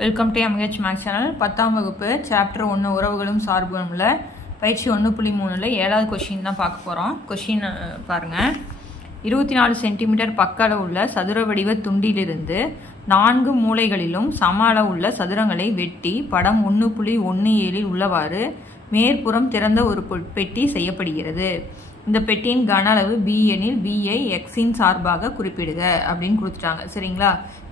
Welcome to MH Max channel. 10ஆம் வகுப்பு chapter 1 உறவுகளும் சார்புகளும்ல பயிற்சி 1.3ல 7வது கொஸ்டின் தான் பார்க்க போகிறோம். கொஸ்டின் பாருங்க. 24 சென்டிமீட்டர் பக்க அளவு உள்ள சதுர வடிவ துண்டிலிருந்து 4 மூலைகளிலும் சம அளவு உள்ள சதுரங்களை வெட்டி படம் 1.17 உள்ளவாறு மேற்புறம் திறந்த ஒரு பெட்டி செய்யப்படுகிறது. இந்த பெட்டியின் கன அளவு B எனில் B ஐ எக்ஸின் சார்பாக குறிப்பிடுக அப்படின்னு கொடுத்துட்டாங்க. சரிங்களா?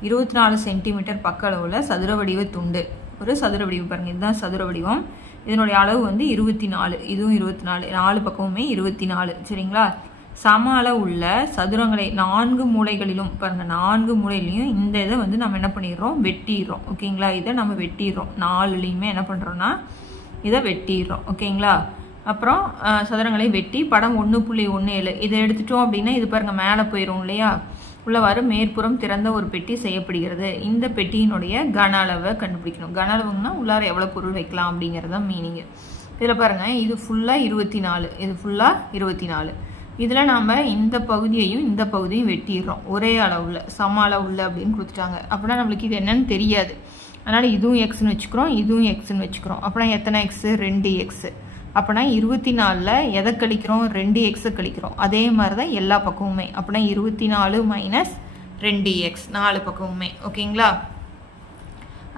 24 சென்டிமீட்டர் பக்க அளவுள்ள சதுர வடிவ துண்டு, ஒரு சதுர வடிவம் பாருங்க, இதுதான் சதுர வடிவம். இதனுடைய அளவு வந்து 24, இதுவும் 24, 4 பக்கமுமே 24. சரிங்களா? சம அளவு உள்ள சதுரங்களை 4 மூலைகளிலும் பாருங்க, 4 மூலையிலையும் இந்த இதை வந்து நம்ம என்ன பண்ணிடுறோம், வெட்டிடுறோம். ஓகேங்களா? இதை நம்ம வெட்டிடுறோம், 4லையுமே என்ன பண்ணுறோம்னா இதை வெட்டிடுறோம். ஓகேங்களா? அப்புறம் சதுரங்களை வெட்டி படம் 1.17 இதை எடுத்துட்டோம் அப்படின்னா இது பாருங்க மேலே போயிடும் இல்லையா, உள்ளவாறு மேற்புறம் திறந்த ஒரு பெட்டி செய்யப்படுகிறது. இந்த பெட்டியினுடைய கன அளவை கண்டுபிடிக்கணும். கன அளவுங்கன்னா உள்ளார எவ்வளோ பொருள் வைக்கலாம் அப்படிங்கிறது தான் மீனிங். இதில் பாருங்க, இது ஃபுல்லாக 24, இது ஃபுல்லாக 24. இதில் நாம் இந்த பகுதியையும் இந்த பகுதியும் வெட்டிடுறோம், ஒரே அளவுள்ள சம அளவுள்ள அப்படின்னு கொடுத்துட்டாங்க. அப்படின்னா நம்மளுக்கு இது என்னன்னு தெரியாது, அதனால் இதுவும் எக்ஸ்ன்னு வச்சுக்கிறோம், இதுவும் எக்ஸ்ன்னு வச்சுக்கிறோம். அப்படின்னா எத்தனை எக்ஸு, 2x. அப்படின்னா 24ல் எதை கழிக்கிறோம், 2x கழிக்கிறோம். அதே மாதிரி தான் எல்லா பக்கமுமே. அப்படின்னா 24 மைனஸ் 2x 4 பக்கமுமே. ஓகேங்களா?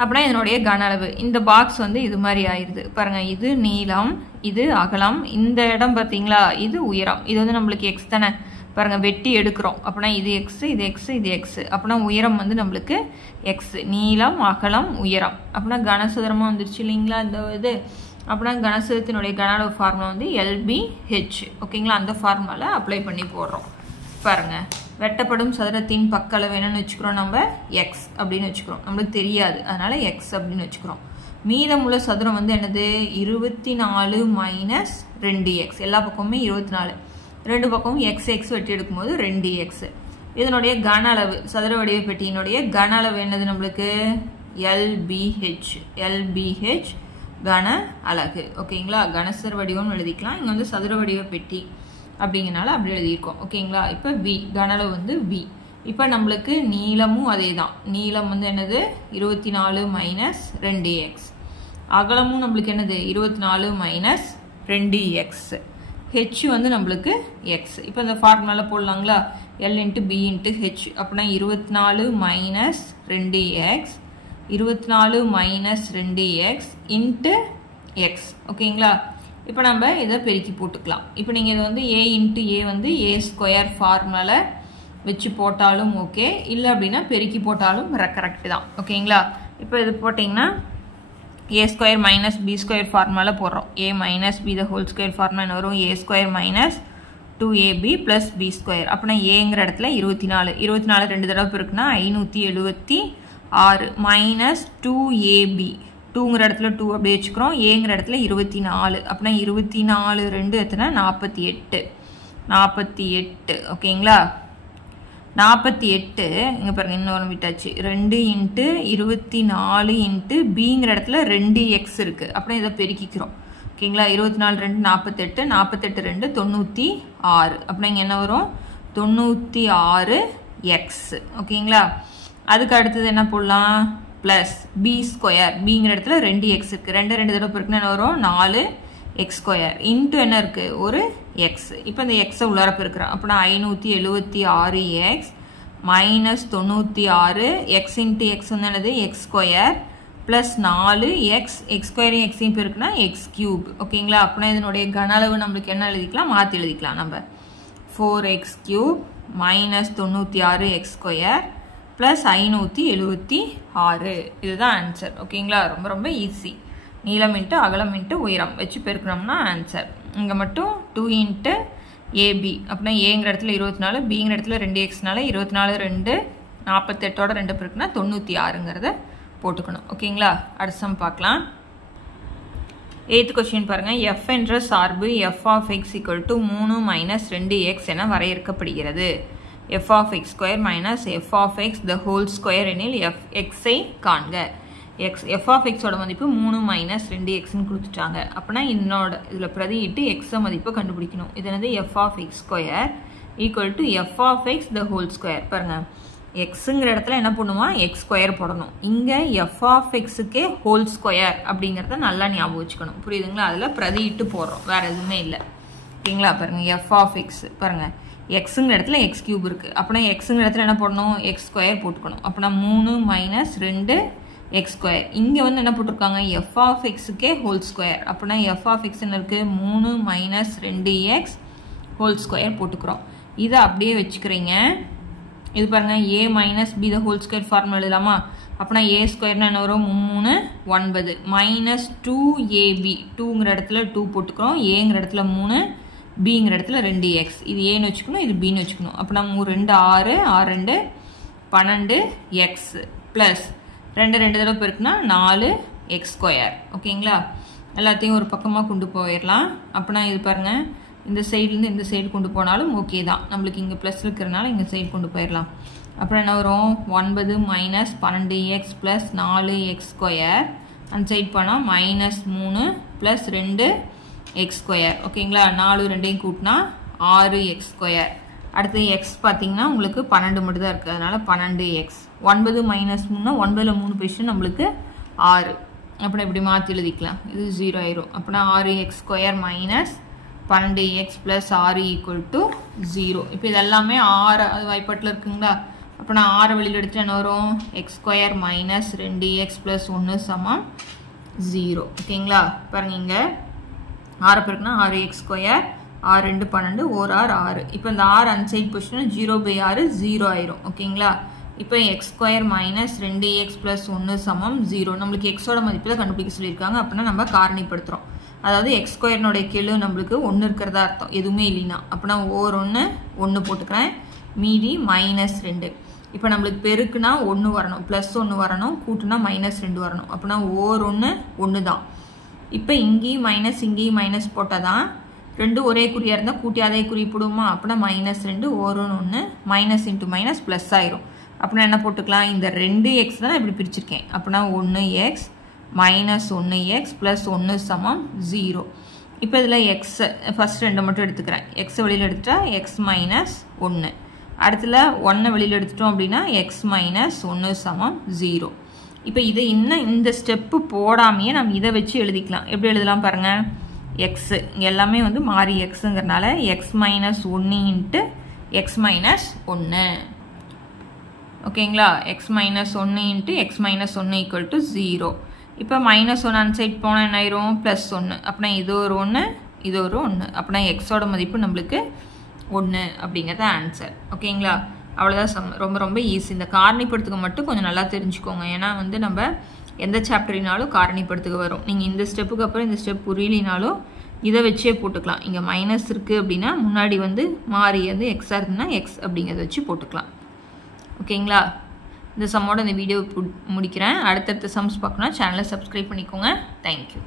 அப்படின்னா இதனுடைய கன அளவு இந்த பாக்ஸ் வந்து இது மாதிரி ஆயிடுது பாருங்க. இது நீளம், இது அகலம், இந்த இடம் பார்த்தீங்களா இது உயரம். இது வந்து நம்மளுக்கு எக்ஸ் தானே பாருங்க, வெட்டி எடுக்கிறோம். அப்படின்னா இது எக்ஸ், இது எக்ஸ், இது எக்ஸ். அப்படின்னா உயரம் வந்து நம்மளுக்கு எக்ஸ், நீளம் அகலம் உயரம். அப்படின்னா கனசதுரமாக வந்துருச்சு இல்லைங்களா இந்த இது. அப்படின்னா கனசதுரத்தினுடைய கன அளவு ஃபார்முலா வந்து LBH. ஓகேங்களா? அந்த ஃபார்முலால அப்ளை பண்ணி போடுறோம். பாருங்க, வெட்டப்படும் சதுரத்தின் பக்க அளவு என்னன்னு வச்சுக்கிறோம், நம்ம எக்ஸ் அப்படின்னு வச்சுக்கிறோம். நம்மளுக்கு தெரியாது, அதனால எக்ஸ் அப்படின்னு வச்சுக்கிறோம். மீதமுள்ள சதுரம் வந்து என்னது, 24 மைனஸ் 2x. எல்லா பக்கமுமே 24, ரெண்டு பக்கமும் எக்ஸ் எக்ஸ் வெட்டி எடுக்கும்போது 2x. இதனுடைய கன அளவு சதுர வடிவ பெட்டியினுடைய கன அளவு என்னது நம்மளுக்கு, LBH. LBH கன அலகு. ஓகேங்களா? கனசதுர வடிவம் எழுதிக்கலாம். இங்கே வந்து சதுர வடிவ பெட்டி அப்படிங்கிறனால அப்படி எழுதியிருக்கோம். ஓகேங்களா? இப்போ V கன அளவு வந்து V. இப்போ நம்மளுக்கு நீளமும் அதே தான். நீளம் வந்து என்னது, 24 மைனஸ் 2x. அகலமும் நம்மளுக்கு என்னது, 24 மைனஸ் 2x. H வந்து நம்மளுக்கு x. இப்போ இந்த ஃபார்முலால போடலாங்களா, L into B into H. அப்படின்னா 24 minus 2x, 24 minus 2x into X. ஓகேங்களா? இப்போ நம்ம இதை பெருக்கி போட்டுக்கலாம். இப்போ நீங்கள் இது வந்து A இன்ட்டு A வந்து A ஸ்கொயர் ஃபார்முலால வச்சு போட்டாலும் ஓகே, இல்லை அப்படின்னா பெருக்கி போட்டாலும் கரெக்டு தான். ஓகேங்களா? இப்போ இது போட்டிங்கன்னா A square minus B square ஃபார்முலால போடுறோம். A minus B the whole square formula என்ன வரும், A square minus 2AB plus B square. அப்படின்னா ஏங்கிற இடத்துல 24, 24 ரெண்டு தடவை இருக்குன்னா 576 மைனஸ் 2AB. 2ங்கிற இடத்துல 2 அப்படியே வச்சுக்கிறோம், ஏங்கிற இடத்துல 24. அப்படின்னா 24 2 எத்தனை, 48. 48. ஓகேங்களா? 48 இங்கே பாருங்க, இன்னொரு விட்டாச்சு. 2 இன்ட்டு 24 இன்ட்டு பிங்கிற இடத்துல 2x இருக்குது. அப்படின்னா இதை பெருக்கிக்கிறோம். ஓகேங்களா? 24 2 48, 48 2 96. அப்படின்னா இங்கே என்ன வரும், 96x. ஓகேங்களா? அதுக்கு அடுத்தது என்ன போடலாம், ப்ளஸ் பி ஸ்கொயர். பிங்கிற இடத்துல 2x இருக்குது, ரெண்டு தடவை இருக்குன்னா என்ன வரும், 4x ஸ்கொயர் இன்ட்டு என்ன இருக்குது, ஒரு எக்ஸ். இப்போ இந்த எக்ஸை உள்ளார பெருக்கிறோம். அப்படின்னா 576x minus 96, X into x வந்து என்னது, x square plus 4x, x ஸ்கொயரையும் எக்ஸையும் பெருக்குனா எக்ஸ் கியூப். ஓகேங்களா? அப்படின்னா இதனுடைய கன அளவு நம்மளுக்கு என்ன எழுதிக்கலாம், மாற்றி எழுதிக்கலாம் நம்ம. 4x cube minus 96x square plus 576. இதுதான் ஆன்சர். ஓகேங்களா? ரொம்ப ரொம்ப ஈஸி. நீளம் இன்ட்டு அகலம் இன்ட்டு உயரம் வச்சு பெருக்கணும்னா ஆன்சர். இங்கே மட்டும் 2 இன்ட்டு AB. அப்படின்னா ஏங்கிற இடத்துல 24, பிங்கிற இடத்துல 2xனால 24 2 48ஓட 2 பெருக்குனா 96ங்கிறத போட்டுக்கணும். ஓகேங்களா? அடுத்த சம் பார்க்கலாம். 8th கொஸ்டின் பாருங்க. F என்ற சார்பு f of x equal to 3 minus 2x என வரையறுக்கப்படுகிறது. f of x square minus f of x the whole square எனில் x-ஐ காண்க. f of x ஓட மதிப்பு 3 மைனஸ் 2xன்னு கொடுத்துட்டாங்க. அப்படின்னா இதில் பிரதியிட்டு x மதிப்பை கண்டுபிடிக்கணும். இது என்னது, f of x square equal to f of x the whole square. பாருங்க, எக்ஸுங்கிற இடத்துல என்ன பண்ணுமா எக்ஸ் ஸ்கொயர் போடணும். இங்கே எஃப் ஆஃப் எக்ஸுக்கே ஹோல் ஸ்கொயர் அப்படிங்கிறத நல்லா ஞாபகம் வச்சுக்கணும். புரியுதுங்களா? அதில் பிரதியிட்டு போடுறோம், வேறு எதுவுமே இல்லை. ஓகேங்களா? பாருங்கள் எஃப் ஆஃப் எக்ஸ் பாருங்கள் எக்ஸுங்கிற இடத்துல எக்ஸ் கியூப் இருக்குது. அப்படின்னா எக்ஸுங்கிற இடத்துல என்ன போடணும் எக்ஸ் ஸ்கொயர் போட்டுக்கணும். அப்படின்னா 3 மைனஸ் 2 எக்ஸ் ஸ்கொயர். இங்கே வந்து என்ன போட்டிருக்காங்க எஃப் ஆஃப் எக்ஸுக்கே ஹோல் ஸ்கொயர். அப்படின்னா எஃப் ஆஃப் எக்ஸ் என்ன இருக்குது 3 மைனஸ் 2x ஹோல் ஸ்கொயர் போட்டுக்கிறோம். இதை அப்படியே வச்சுக்கிறீங்க. இது பாருங்கள் a minus b the whole square formula எழுதலாமா? அப்படின்னா a ஸ்கொயர்னா என்ன வரும் 3 9 மைனஸ் 2ab 2ங்கிற இடத்துல 2 போட்டுக்கிறோம். ஏங்கிற இடத்துல 3 பிங்கிற இடத்துல 2x. இது ஏன்னு வச்சுக்கணும், இது பின்னு வச்சுக்கணும். அப்படின்னா 2 6 6 2 12x ப்ளஸ் 2 தடவை பெருக்குனா 4x ஸ்கொயர். ஓகேங்களா? எல்லாத்தையும் ஒரு பக்கமாக கொண்டு போயிடலாம். அப்படின்னா இது பாருங்கள் இந்த சைட்லேருந்து இந்த சைடு கொண்டு போனாலும் ஓகே தான். நம்மளுக்கு இங்கே ப்ளஸ் இருக்கிறனால இங்கே சைடு கொண்டு போயிடலாம். அப்புறம் என்ன வரும் 9 minus 12x plus 4x square. அந்த சைடு போனால் மைனஸ் 3 ப்ளஸ் 2x ஸ்கொயர். ஓகேங்களா? 4 2ஐயும் கூட்டினா 6x ஸ்கொயர். அடுத்து எக்ஸ் பார்த்தீங்கன்னா உங்களுக்கு 12 மட்டும் தான் இருக்குது, அதனால் 12x. 9 மைனஸ் 3னா 9ல் 3 போயிடுச்சு நம்மளுக்கு 6. அப்புறம் இப்படி மாற்றி எழுதிக்கலாம், இது 0 ஆயிரும். அப்படின்னா 6x square minus 12x plus 6 equal to 0. இப்போ இது எல்லாமே 6 அது வாய்ப்பாட்டில் இருக்குங்களா? அப்போ நான் 6 வெளியில் எடுத்துட்டு என்ன வரும் X square minus 2x plus 1 சமம் 0. ஓகேங்களா? பாருங்க இங்கே 6 பெருக்குனா 6x ஸ்கொயர் 6 2 12 1 6 6. இப்போ இந்த 6 அன்சைட் போச்சுன்னா 0/6 0 ஆயிரும். ஓகேங்களா? இப்போ X square minus 2x plus 1 சமம் 0. நம்மளுக்கு எக்ஸோட மதிப்பு தான் கண்டுபிடிக்க சொல்லியிருக்காங்க. அப்படின்னா நம்ம காரணிப்படுத்துகிறோம். அதாவது எக்ஸ் ஸ்கொயர்னுடைய கெழு நம்மளுக்கு 1 இருக்கிறதா அர்த்தம், எதுவுமே இல்லைன்னா. அப்படின்னா ஓர் 1 போட்டுக்கிறேன், மீதி மைனஸ் 2. இப்போ நம்மளுக்கு பெருக்குனா 1 வரணும், ப்ளஸ் 1 வரணும், கூட்டுனா மைனஸ் 2 வரணும். அப்படின்னா ஓர் 1 தான். இப்போ இங்கேயும் மைனஸ் போட்டால் தான் ரெண்டு ஒரே குறியாக இருந்தால் கூட்டி அதே குறி போடுவோமா? அப்படின்னா மைனஸ் 2 ஓர் 1 மைனஸ் இன்ட்டு மைனஸ் ப்ளஸ் ஆயிரும். அப்படின்னா என்ன போட்டுக்கலாம், இந்த 2x தான் இப்படி பிரிச்சிருக்கேன். அப்படின்னா 1x மைனஸ் 1x ப்ளஸ் 1 சமம் 0. இப்போ இதில் எக்ஸ் ஃபஸ்ட் 2 மட்டும் எடுத்துக்கிறேன். எக்ஸை வெளியில் எடுத்துட்டா எக்ஸ் மைனஸ் 1. அடுத்துல 1 வெளியில் எடுத்துட்டோம் அப்படின்னா எக்ஸ் மைனஸ் 1 சமம் 0. இப்போ இதை இன்னும் இந்த ஸ்டெப்பு போடாமையே நம்ம இதை வச்சு எழுதிக்கலாம். எப்படி எழுதலாம் பாருங்கள், எக்ஸு இங்கே எல்லாமே வந்து மாறி எக்ஸுங்கிறனால x minus 1 into x minus 1. ஓகேங்களா? X minus 1 into x minus 1 equal to 0. இப்போ மைனஸ் 1 அன்சைட் போனால் என்ன ஆயிரும் ப்ளஸ் 1. அப்படின்னா இது ஒரு 1 இது ஒரு 1. அப்படின்னா எக்ஸோட மதிப்பு நம்மளுக்கு 1 அப்படிங்கிறது ஆன்சர். ஓகேங்களா? அவ்வளோதான். ரொம்ப ரொம்ப ஈஸி. இந்த காரணிப்படுத்துக்க மட்டும் கொஞ்சம் நல்லா தெரிஞ்சுக்கோங்க. ஏன்னா வந்து நம்ம எந்த சாப்டரினாலும் காரணிப்படுத்துக்க வரும். நீங்கள் இந்த ஸ்டெப்புக்கு அப்புறம் இந்த ஸ்டெப் புரியலினாலும் இதை வச்சே போட்டுக்கலாம். இங்கே மைனஸ் இருக்குது அப்படின்னா முன்னாடி வந்து மாறி வந்து எக்ஸாக இருக்குதுன்னா எக்ஸ் அப்படிங்கிறத வச்சு போட்டுக்கலாம். ஓகேங்களா? இந்த சம்மோட இந்த வீடியோ முடிக்கிறேன். அடுத்தடுத்த சம்ஸ் பார்க்கணும்னா சேனலை சப்ஸ்கிரைப் பண்ணிக்கோங்க. தேங்க்யூ.